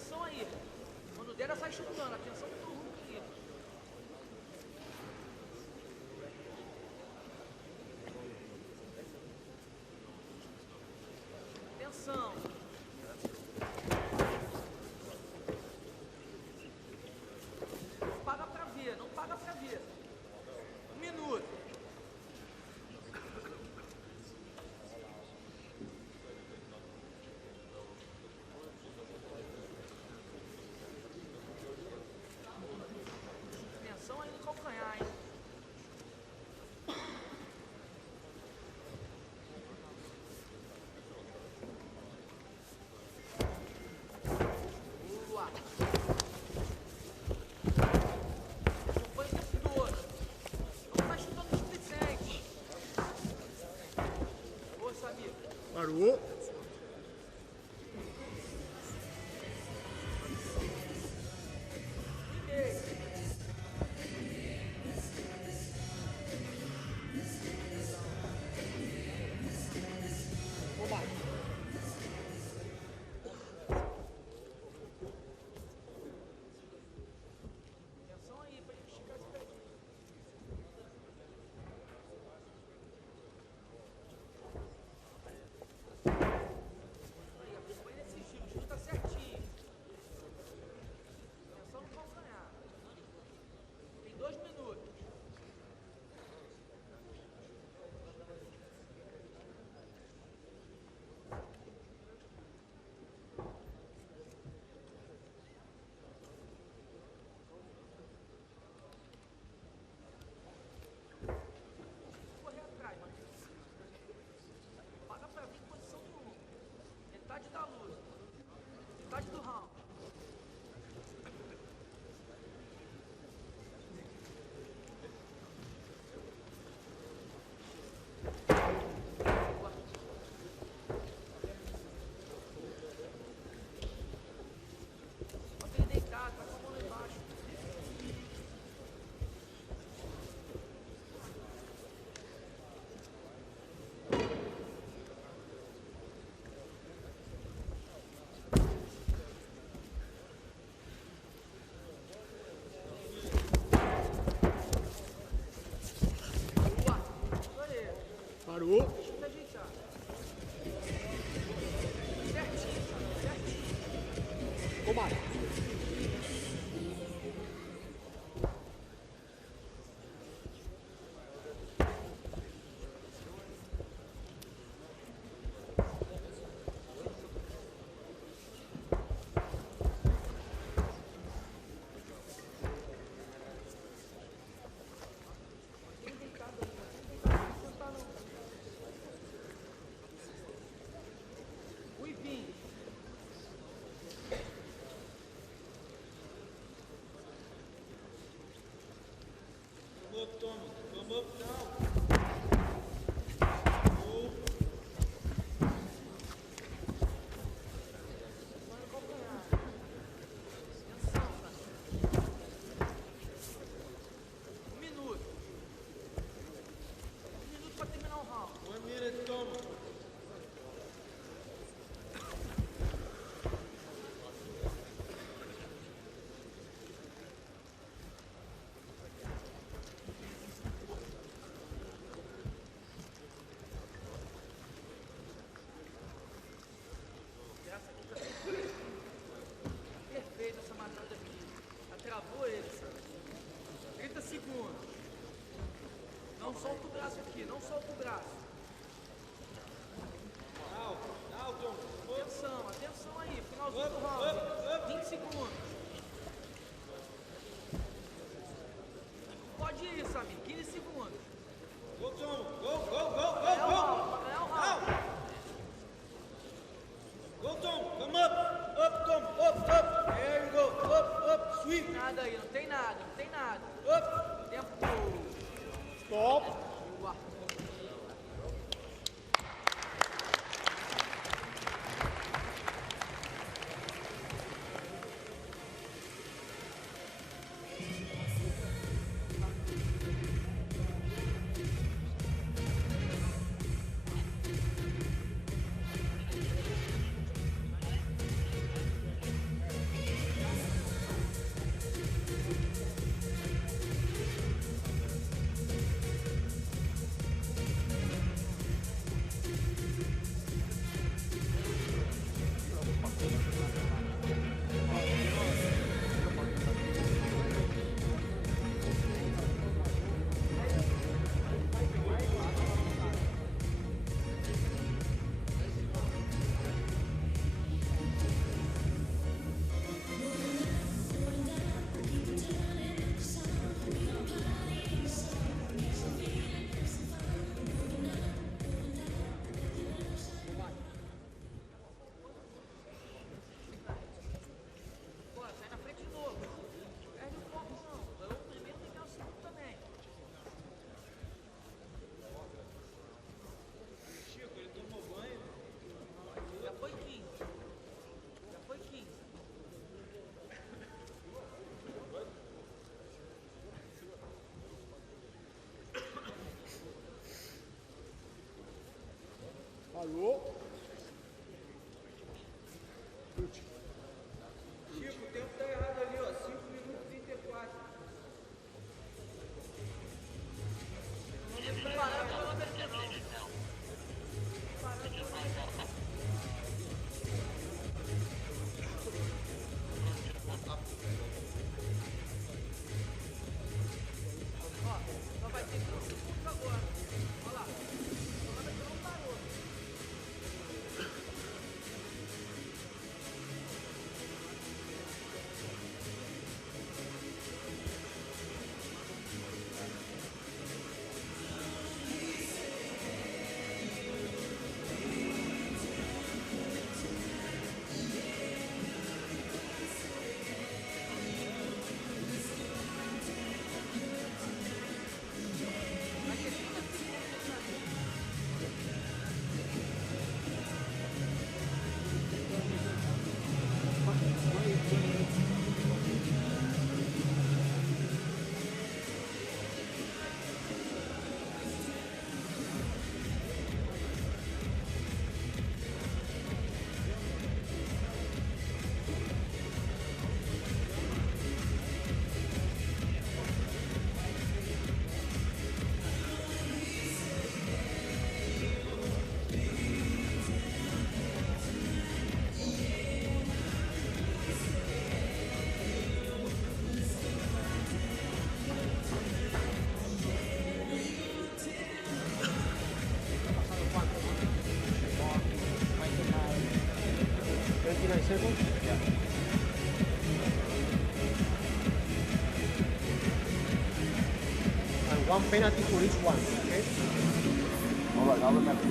Atenção aí. Quando der, sai chutando. Atenção pro Hulk aí. Atenção. Não paga pra ver, não paga pra ver. 1 minuto. Atenção aí no calcanhar, hein? Boa. Foi o tempo todo. Não tá chutando o suficiente. Boa, Samir. Parou. Atenção aí pra gente esticar esse pezinho. Aí, acompanha esse giro, o giro tá certinho. Atenção no calcanhar. Tem 2 minutos. Correr atrás, mano. Paga pra vir em posição nenhuma. Metade da luta. Metade do round. Boa. Bota ele deitado, tá com a mão lá embaixo. Boa. Isso aí. Parou. Deixa eu ajeitar. Certinho, cara. Certinho. Tomara. Tem deitado aí, ó. Não tem sentar não. Ui, Vim. Come up, Tommy. Come up now. Vai no calcanhar. Atenção, cara. 1 minuto. 1 minuto pra terminar o round. 1 minute, Tommy. Graças a Deus. Perfeita essa matada aqui. Travou ele, sabe? 30 segundos. Não solta o braço aqui, não solta o braço. Now, Tommy. Atenção, atenção aí. Finalzinho do round. 20 segundos. Pode ir, Samir. 15 segundos. Go, Tommy. Go, go, go, Ganhar o go, round, pra ganhar o round. go. Go, Tommy. Come up. Up, Tommy. Up, up. There you go. Up, up. Sweep. Nada aí, não tem nada, não tem nada. Up. Tempo. Stop. Boa. Parou. Chute. Chico, o tempo tá errado ali, ó. 5 minutos e 34. Não parar pra não perder, não. Ó, só vai ter 5 segundos agora. Olha lá. O cronômetro não parou. Vai ter 30 segundos ali. And one penalty for each one, okay? All right, I'll remember.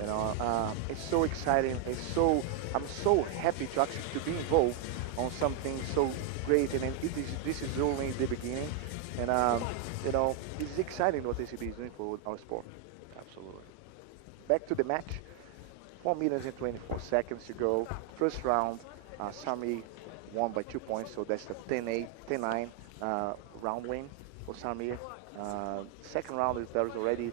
You know, it's so exciting. I'm so happy to actually to be involved on something so great, and this is only the beginning. And you know, it's exciting what ACB is doing for our sport. Absolutely. Back to the match. 4 minutes and 24 seconds to go. First round, Samir won by 2 points, so that's the 10-8, 10-9 round win for Samir. Second round, there is already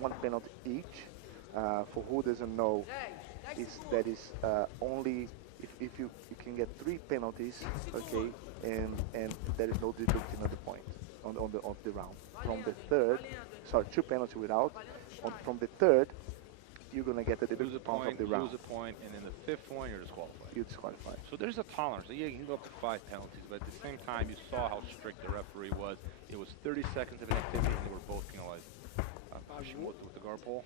one penalty each. For who doesn't know, that is only if you can get 3 penalties, okay, and there is no deducting of the point on the round. From the third, sorry, 2 penalties without. From the third, you're gonna get the deducted point of the round. Lose a point, and in the 5th one, you're disqualified. You're disqualified. So there's a tolerance. Yeah, you can go up to 5 penalties, but at the same time, you saw how strict the referee was. It was 30 seconds of inactivity, and they were both penalized. Hashimoto with the guard pull.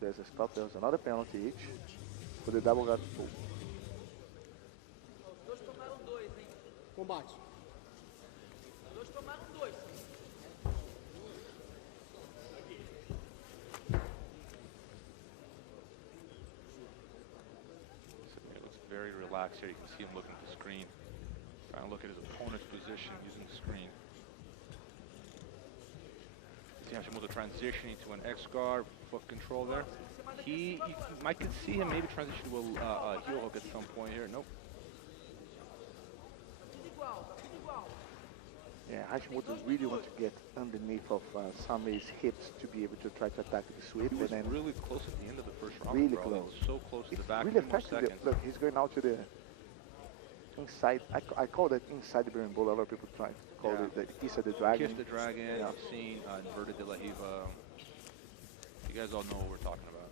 There's a stop. There's another penalty each for the double guard pull. Os dois tomaram 2, hein? Combate. Os dois tomaram 2. Samir looks very relaxed here. You can see him looking at the screen, trying to look at his opponent's position using the screen. See Hashimoto transitioning to an X guard, foot control there. You might could see him maybe transition to a heel hook at some point here. Nope. Yeah, Hashimoto really wants to get underneath of Samir's hips to be able to try to attack the sweep. He was and then really close at the end of the first round. really bro. close. So close to the back. Really a few more effective. seconds. Look, he's going out to the inside. I call that inside the berimbolo. A lot of people try to call it the Kiss of the Dragon. Kiss the Dragon, I've seen inverted de la Hiva. You guys all know what we're talking about.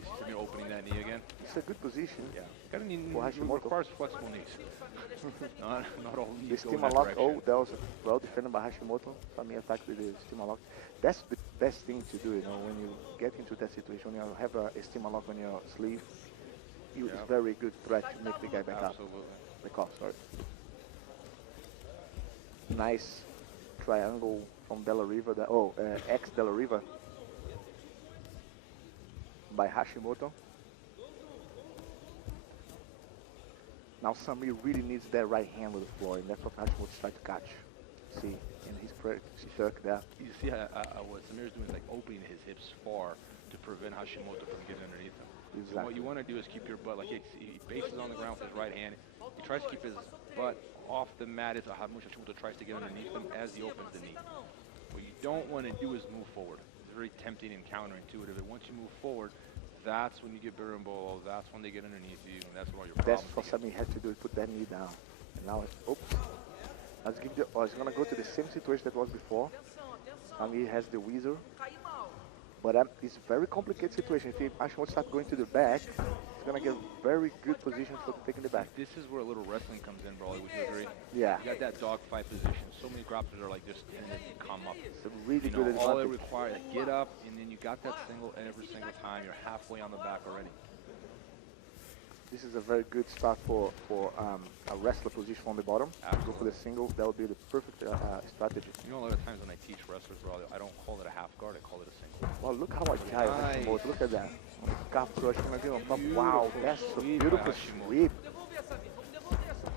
You see Samir opening that knee again? It's a good position. Yeah. Got a knee, For Hashimoto. requires flexible knees. not all The knees go in steamer that lock, direction. that was well defended by Hashimoto. Samir attacked with the steamer lock. That's the best thing to do, you know, when you get into that situation, when you have a steamer lock on your sleeve, it's very good threat to make the guy back Absolutely. up. Back off, sorry. Nice triangle from De La Riva, ex De La Riva by Hashimoto. Now Samir really needs that right hand on the floor, and that's what Hashimoto's trying to catch. See, and he's stuck there. You see what Samir's doing is like opening his hips far to prevent Hashimoto from getting underneath him. Exactly. So what you want to do is keep your butt, like he bases on the ground with his right hand. He tries to keep his butt off the mat as Hashimoto tries to get underneath him as he opens the knee. What you don't want to do is move forward. It's very tempting and counterintuitive. And once you move forward, that's when you get berimbolo. That's when they get underneath you, and that's where your problems. That's what Samir has to do, is put that knee down. And now, oops. I was going to go to the same situation that was before. Samir has the Weezer. But it's a very complicated situation. If Hashimoto starts going to the back, he's going to get very good position for taking the back. This is where a little wrestling comes in, Brawley. Would you agree? Yeah. You got that dogfight position. So many grapplers are like just tending to come up. It's a really good advantage. All it requires is get up, and then you got that single every single time. You're halfway on the back already. This is a very good start for a wrestler position on the bottom. Absolutely. Go for the single. That would be the perfect strategy. You know, a lot of times when I teach wrestlers, Brawley, I don't call it a half guard. I call it a single. Well, look how agile Hashimoto. Look at that. Calf crush. Wow, that's a beautiful sweep.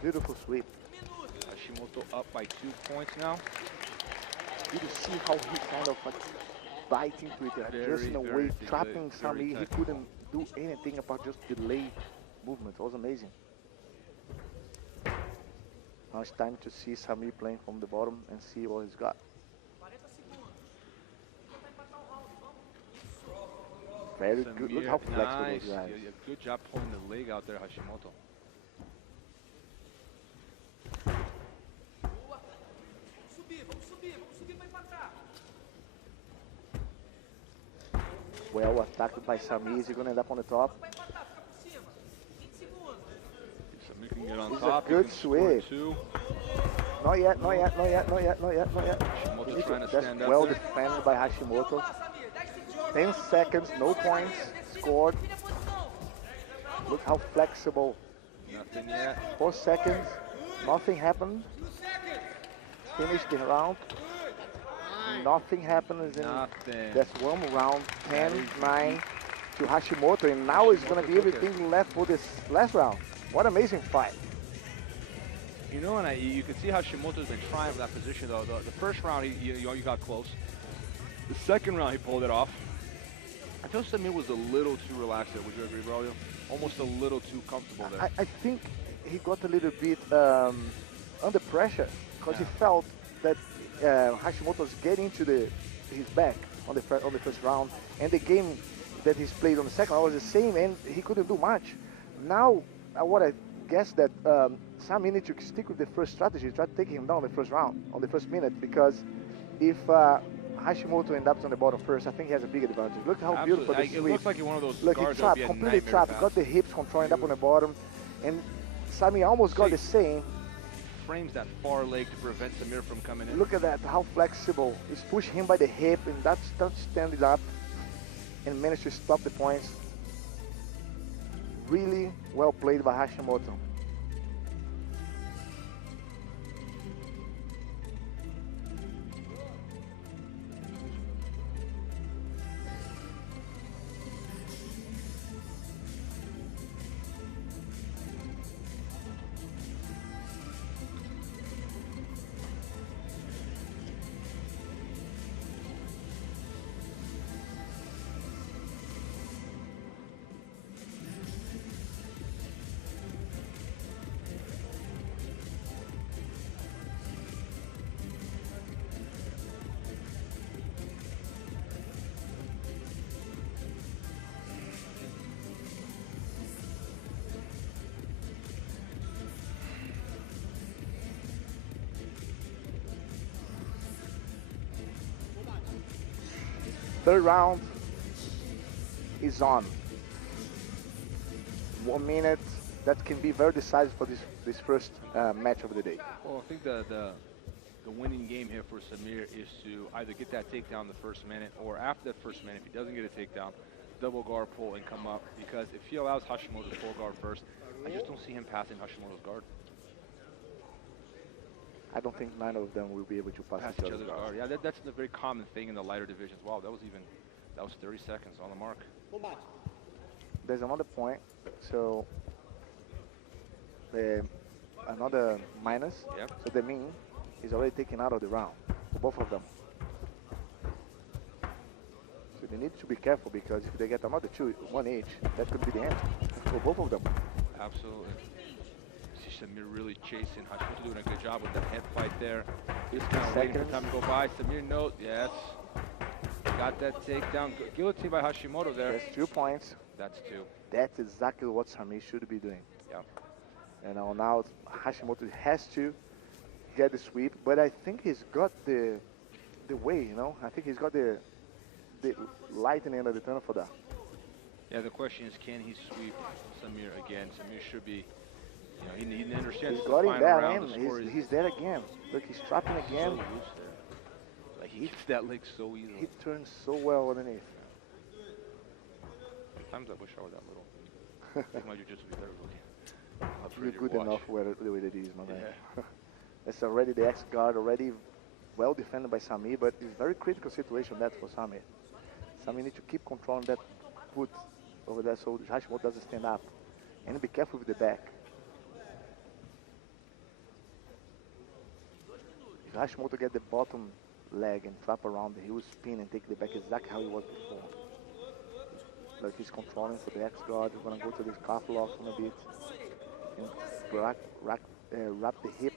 Beautiful sweep. Hashimoto up by 2 points now. Did you see how he kind of like biting to it? Just in a way, trapping Samir. He couldn't do anything about just delay movement. It was amazing. Now it's time to see Samir playing from the bottom and see what he's got. Very good. Look how flexible nice. those guys. Yeah, good job pulling the leg out there, Hashimoto. Well attacked by Samir. Is he going to end up on the top? Samir can get on It's top. a good sweep. Not yet, not yet, not yet, not yet, not yet, not yet. Hashimoto's trying to That's stand up well there. defended by Hashimoto. 10 seconds, no points, scored. Look how flexible. Nothing yet. 4 seconds, nothing happened. Finish the round. Nothing happens. Nothing. That's one round, 10-9 to Hashimoto, and now it's going to be everything left for this last round. What amazing fight. You know, and you can see how Hashimoto's been trying for that position, though. The first round, you got close. The second round, he pulled it off. I feel Samir was a little too relaxed there. Would you agree, Braulio? Almost a little too comfortable there. I think he got a little bit under pressure because he felt that Hashimoto was getting to his back on the first round, and the game that he's played on the second round was the same, and he couldn't do much. Now, what I guess that Samir needs to stick with the first strategy, try to take him down the first round, on the first minute, because if Hashimoto ends up on the bottom first, I think he has a big advantage. Look how beautiful the sweep. It looks like one of those Look, guards he that would trapped, be a completely nightmare trapped, pass. got the hips controlling up on the bottom, and Samir almost got the same. Frames that far leg to prevent Samir from coming in. Look at that, how flexible. He's pushing him by the hip, and that's standing up and managed to stop the points. Really well played by Hashimoto. Third round is on. 1 minute. That can be very decisive for this first match of the day. Well, I think the winning game here for Samir is to either get that takedown the first minute, or after that first minute, if he doesn't get a takedown, double guard pull and come up. Because if he allows Hashimoto to full guard first, I just don't see him passing Hashimoto's guard. I don't think none of them will be able to pass each other's guard. Yeah, that's a very common thing in the lighter divisions. Wow, that was 30 seconds on the mark. There's another point. So another minus. Yep. So the mean is already taken out of the round for both of them. So they need to be careful, because if they get another two, one each, that could be the end for both of them. Absolutely. See Samir really chasing. Hashimoto doing a good job with that head fight there. He's kind of waiting for time to go by. Samir note, yes. Got that takedown. Guillotine by Hashimoto there. That's 2 points. That's 2. That's exactly what Samir should be doing. Yeah. And now Hashimoto has to get the sweep, but I think he's got the way, you know. I think he's got the light in the end of the tunnel for that. Yeah, the question is, can he sweep Samir again? Samir should be, you know, he understands He's the got him final there, round. man. He's there again. Look, he's trapping again. So loose there. Like, he hits that leg so easily. He turns so well underneath. Sometimes I wish I were that little. I think my jiu-jitsu would be better, really. You're good enough the way that is, my man. Yeah. That's already the X guard, already well defended by Samir, but it's a very critical situation that for Samir. Samir needs to keep controlling that foot over there so Hashimoto doesn't stand up. And be careful with the back. If Hashimoto get the bottom leg and trap around, he will spin and take the back exactly how he was before. Like he's controlling for the X guard. We're gonna go to this calf lock in a bit and wrap the hip.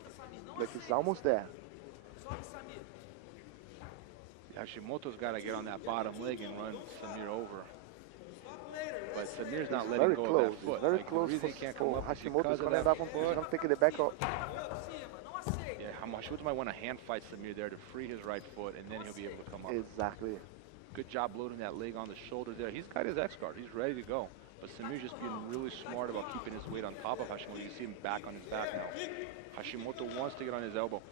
Like it's almost there. Hashimoto's got to get on that bottom leg and run Samir over. But Samir's not It's letting very go close. of that foot. It's very Like, close the reason he can't come for up is Hashimoto. because He's of gonna that end up foot. he's gonna take the back off. Yeah, Hashimoto might want to hand fight Samir there to free his right foot, and then he'll be able to come up. Exactly. Good job loading that leg on the shoulder there. He's got his X guard. He's ready to go. But Samir's just being really smart about keeping his weight on top of Hashimoto. You see him back on his back now. Hashimoto wants to get on his elbow.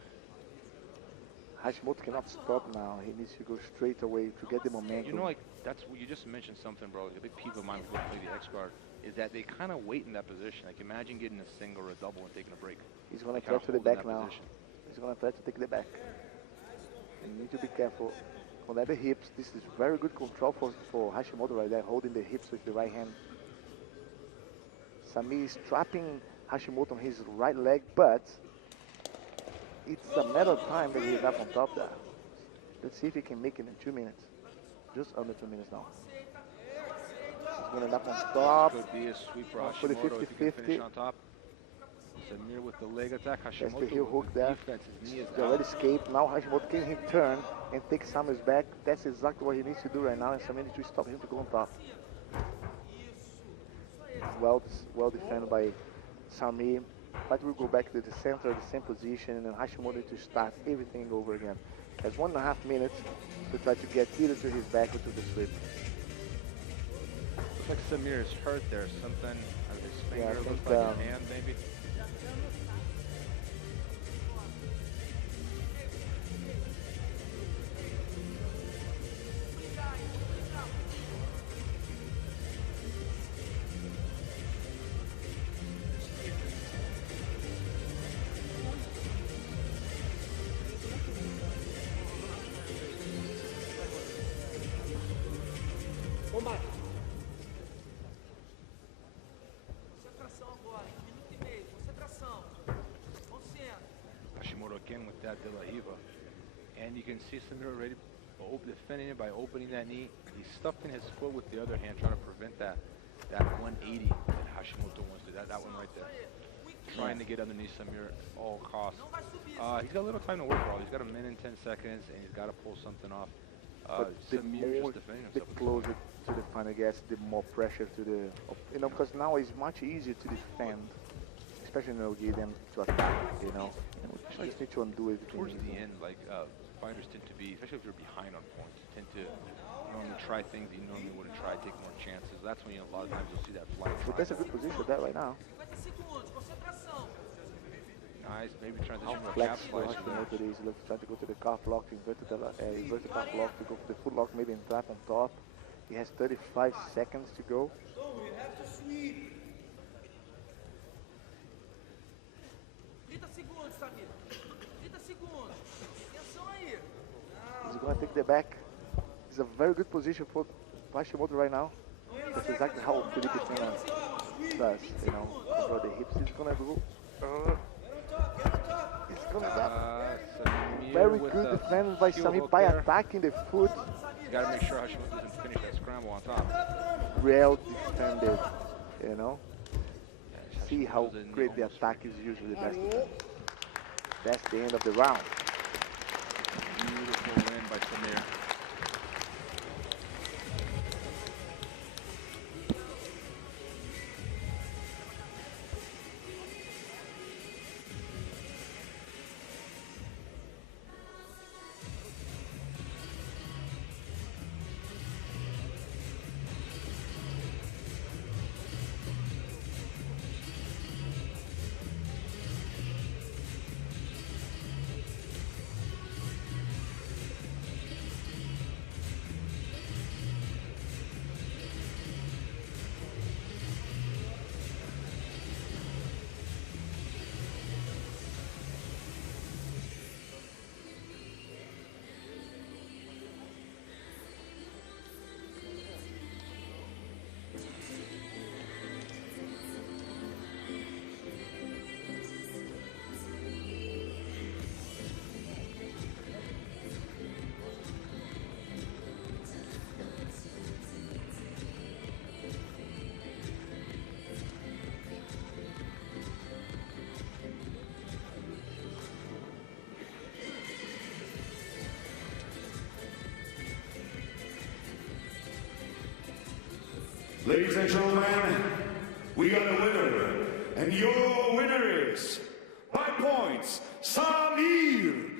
Hashimoto cannot stop now. He needs to go straight away to get the momentum. You know, like, that's what you just mentioned something, bro. A big peeve of mine when play the X guard is that they kind of wait in that position. Like, imagine getting a single or a double and taking a break. He's going to They try kinda to the hold in back that now. position. He's going to try to take the back. And you need to be careful. On the hips, this is very good control for Hashimoto right there, holding the hips with the right hand. Samir is trapping Hashimoto on his right leg, but it's a matter of time that he's up on top there. Let's see if he can make it in 2 minutes. Just under 2 minutes now. He's going to end up on top. Could be a sweep for For the Hashimoto if he can 50-50. finish on top. Samir with the leg attack. That's Hashimoto the heel with hook the there. defense. His knee is He already escaped. Now Hashimoto can him turn and take Samir's back. That's exactly what he needs to do right now, and Samir needs to stop him to go on top. Well defended by Samir. But we'll go back to the center, the same position, and then Hashimoto to start everything over again. Has 1.5 minutes to try to get either to his back or to the sweep. Looks like Samir is hurt there. Something on his finger, Yeah, I looks think, like his hand, maybe. Concentração agora, minuto e meio, concentração. Concentra. Hashimoto again with that De La Riva. And you can see Samir already defending it by opening that knee. He's stuffing his foot with the other hand, trying to prevent that 180 that Hashimoto wants to do. That one right there. Trying to get underneath Samir at all costs. He's got a little time to work for. He's got a minute and 10 seconds, and he's got to pull something off. But the Samir more, just defending the himself. closer to the final gets, the more pressure to the, because now it's much easier to defend, especially in no-gi than to attack, you know. You just need to undo everything. Towards the end, like fighters tend to be, especially if you're behind on points, tend to normally try things you normally wouldn't try, take more chances. That's when a lot of times you'll see that flying. But that's a good position for that right now. 50 segundos, concentração. Nice, maybe transition to a Flex calf for slice. Hashimoto is trying to go to the calf lock, inverted calf lock to go for the foot lock, maybe and trap on top. He has 35 seconds to go. Tomo, you have to sweep. 30 segundos, Samir. 30 segundos. Atenção aí. He's going to take the back. It's a very good position for Hashimoto right now. That's exactly how Felipe Pena does, you know, control the hips. He's going to go. He's going to very good defense by Samir by attacking the foot. You got to make sure Hashimoto doesn't finish that scramble on top. Well defended, you know. See how great the attack is usually best defense. That's the end of the round. Beautiful win by Samir. Ladies and gentlemen, we got a winner, and your winner is, by points, Samir